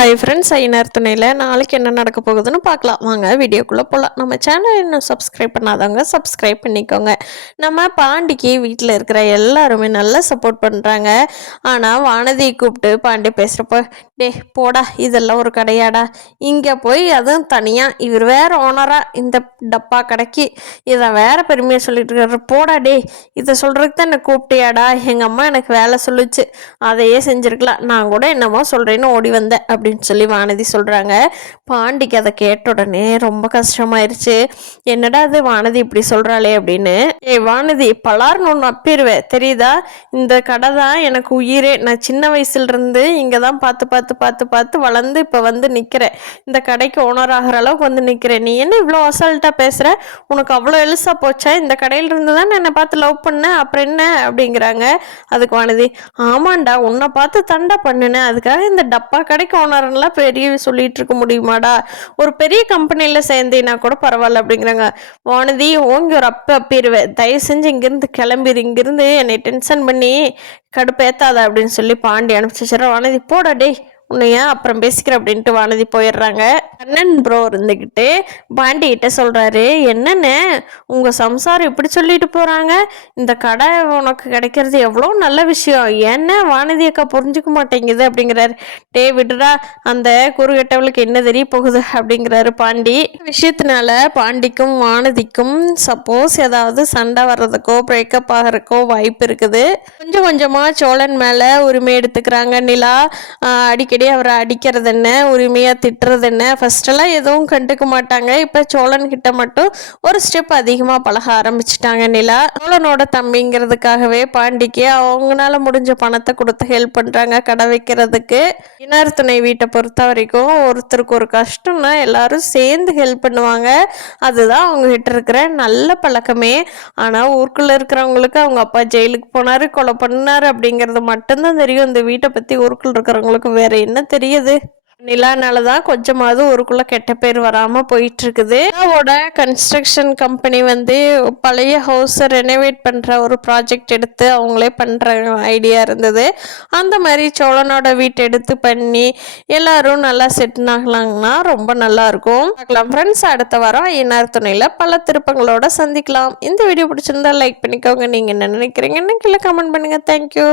Hi friends, Ayyanar துணையில் நாளைக்கு என்ன நடக்க போகுதுன்னு பார்க்கலாம். வாங்க வீடியோக்குள்ளே போகலாம். நம்ம சேனல் இன்னும் சப்ஸ்கிரைப் பண்ணாதவங்க சப்ஸ்கிரைப் பண்ணிக்கோங்க. நம்ம பாண்டிக்கு வீட்டில் இருக்கிற எல்லாருமே நல்லா சப்போர்ட் பண்ணுறாங்க. ஆனால் வானதியை கூப்பிட்டு பாண்டி பேசுகிறப்போ, டே போடா, இதெல்லாம் ஒரு கடையாடா, இங்கே போய் அதுவும் தனியாக இவர் வேறு ஓனராக இந்த டப்பா கடைக்கு இதை வேறு பெருமையாக சொல்லிட்டு இருக்காரு, போடா டே, இதை சொல்கிறதுக்கு தான் என்னை கூப்பிட்டியாடா, எங்கள் அம்மா எனக்கு வேலை சொல்லிச்சு, அதையே செஞ்சுருக்கலாம், நான் கூட என்னமோ சொல்கிறேன்னு ஓடி வந்தேன் அப்படின்னு சொல்லி வானதி சொல்கிறாங்க. பாண்டிக்கு அதை கேட்ட உடனே ரொம்ப கஷ்டமாயிருச்சு. என்னடா அது வானதி இப்படி சொல்கிறாளே அப்படின்னு. வானதி, பலார்னு ஒன்று அப்பிடுவேன் தெரியுதா, இந்த கடை தான் எனக்கு உயிரே, நான் சின்ன வயசுலேருந்து இங்கே தான் பார்த்து பார்த்து பார்த்து பார்த்து வளர்ந்து இப்போ வந்து நிற்கிறேன், இந்த கடைக்கு ஓனர் ஆகிற அளவுக்கு வந்து நிற்கிறேன், நீ என்ன இவ்வளோ அசால்ட்டாக பேசுகிற, உனக்கு அவ்வளோ எலுசா போச்சா, இந்த கடையிலிருந்து தான் என்னை பார்த்து லவ் பண்ண, அப்புறம் என்ன அப்படிங்கிறாங்க. அதுக்கு வானதி, ஆமாண்டா, உன்னை பார்த்து தண்டா பண்ணினேன், அதுக்காக இந்த டப்பா கடைக்கு ஓனர்லாம் பெரிய சொல்லிட்டு இருக்க முடியுமாடா, ஒரு பெரிய கம்பெனியில் சேர்ந்தேன்னா கூட பரவாயில்ல அப்படிங்கிறாங்க. வானதி, ஓங்கி ஒரு அப்பிடுவேன், தயவு செஞ்சு இங்கேருந்து கிளம்பிடு, இங்கேருந்து என்னை டென்ஷன் பண்ணி கடுப்பேத்தாத அப்படின்னு சொல்லி பாண்டி அனுப்பிச்சிடுற. வானதி, போடா டே, உன்னைய அப்புறம் பேசிக்கிற அப்படின்ட்டு வானதி போயிடுறாங்க. கண்ணன் ப்ரோ இருந்துக்கிட்டு பாண்டிகிட்ட சொல்கிறாரு, என்னென்ன உங்கள் சம்சாரம் இப்படி சொல்லிட்டு போகிறாங்க, இந்த கடை உனக்கு கிடைக்கிறது எவ்வளோ நல்ல விஷயம், என்ன வானதி அக்கா புரிஞ்சுக்க மாட்டேங்குது அப்படிங்கிறாரு. டே விடுறா, அந்த குறுகட்டவளுக்கு என்ன தெரிய போகுது அப்படிங்கிறாரு பாண்டி. விஷயத்தினால பாண்டிக்கும் வானதிக்கும் சப்போஸ் ஏதாவது சண்டை வர்றதுக்கோ பிரேக்கப் ஆகிறதுக்கோ வாய்ப்பு இருக்குது. கொஞ்சம் கொஞ்சமாக சோழன் மேலே உரிமை எடுத்துக்கிறாங்க நிலா. அடிக்கடி அவரை அடிக்கிறது என்ன, உரிமையாக திட்டுறது என்ன, ஃபர்ஸ்டெல்லாம் எதுவும் கண்டுக்க மாட்டாங்க, இப்போ சோழன் கிட்ட மட்டும் ஒரு ஸ்டெப் அதிகமாக பழக ஆரம்பிச்சிட்டாங்க நிலா. சோழனோட தம்பிங்கிறதுக்காகவே பாண்டிக்கு அவங்களால முடிஞ்ச பணத்தை கொடுத்து ஹெல்ப் பண்ணுறாங்க கடை வைக்கிறதுக்கு. இனார் துணை வீட்டை பொறுத்த வரைக்கும் ஒருத்தருக்கு ஒரு கஷ்டம்னா எல்லாரும் சேர்ந்து ஹெல்ப் பண்ணுவாங்க, அதுதான் அவங்க கிட்ட இருக்கிற நல்ல பழக்கமே. ஆனால் ஊருக்குள்ளே இருக்கிறவங்களுக்கு அவங்க அப்பா ஜெயிலுக்கு போனார், கொலை பண்ணார் அப்படிங்கிறது மட்டும்தான் தெரியும். இந்த வீட்டை பற்றி ஊருக்குள்ள இருக்கிறவங்களுக்கு வேற என்ன தெரியுது? நிலானால தான் கொஞ்சமாவது ஊருக்குள்ள கெட்ட பேர் வராமல் போயிட்டு இருக்குது. நிலாவோட கன்ஸ்ட்ரக்ஷன் கம்பெனி வந்து பழைய ஹவுஸை ரெனோவேட் பண்ணுற ஒரு ப்ராஜெக்ட் எடுத்து அவங்களே பண்ணுற ஐடியா இருந்தது. அந்த மாதிரி சோழனோட வீட்டை எடுத்து பண்ணி எல்லாரும் நல்லா செட் ஆகலாங்கன்னா ரொம்ப நல்லா இருக்கும். பார்க்கலாம் ஃப்ரெண்ட்ஸ், அடுத்த வாரம் ஐயனார் துணையில் பல திருப்பங்களோட சந்திக்கலாம். இந்த வீடியோ பிடிச்சிருந்தா லைக் பண்ணிக்கோங்க. நீங்கள் என்ன நினைக்கிறீங்கன்னு கீழே கமெண்ட் பண்ணுங்கள். தேங்க்யூ.